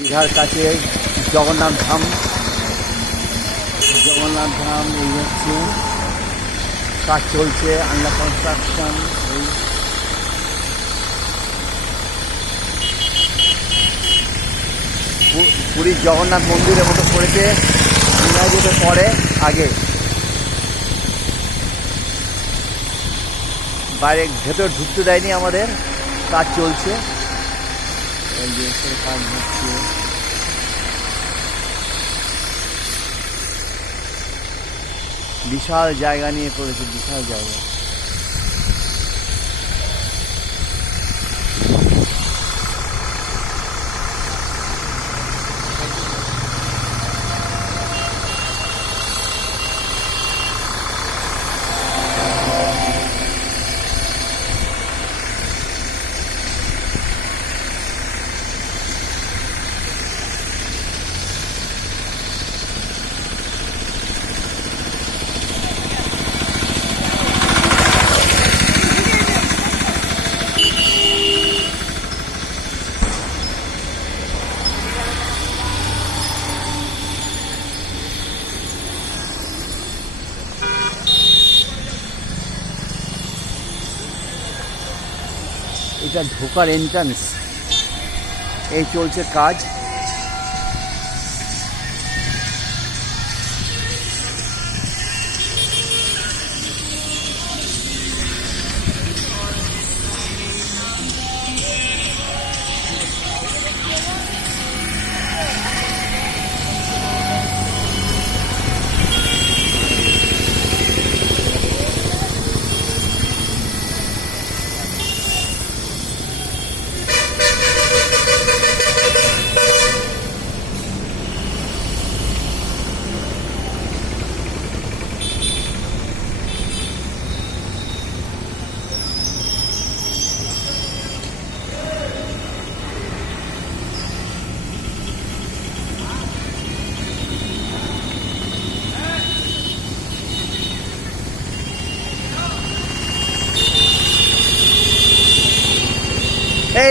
দীঘার কাছে জগন্নাথ ধাম। জগন্নাথ ধাম এই হচ্ছে কাজ চলছে, আন্ডার কনস্ট্রাকশন। এই পুরীর জগন্নাথ মন্দিরের মতো করেছে, যেতে পরে আগে বাইরে ভেতর ঢুকতে দেয়নি আমাদের। কাজ চলছে, এই যে কাজ হচ্ছে। বিশাল জায়গা নিয়ে করেছে, বিশাল জায়গা। এটা ঢোকার এন্ট্রান্স, এই চলছে কাজ।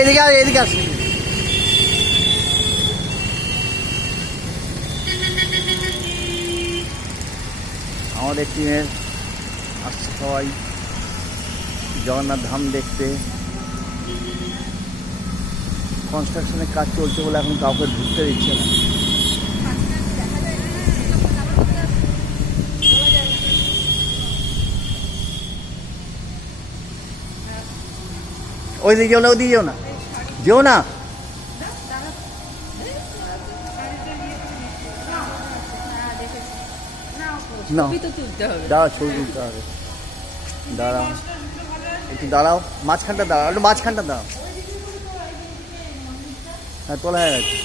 এদিকে এদিকে আসুন। আমাদের টিমের আসছে সবাই জগন্নাথ ধাম দেখতে। কনস্ট্রাকশনের কাজ চলছে বলে এখন কাউকে ঢুকতে দিচ্ছে না। ওই দিকে যেও না, ওদিকে যেও না, যেও না। দাঁড়াও, ছবি তুলতে হবে। দাঁড়াও একটু, দাঁড়াও, মাঝখানটা দাঁড়াও, একটু মাঝখানটা দাঁড়াও। হ্যাঁ, তোলা হয়ে গেছে।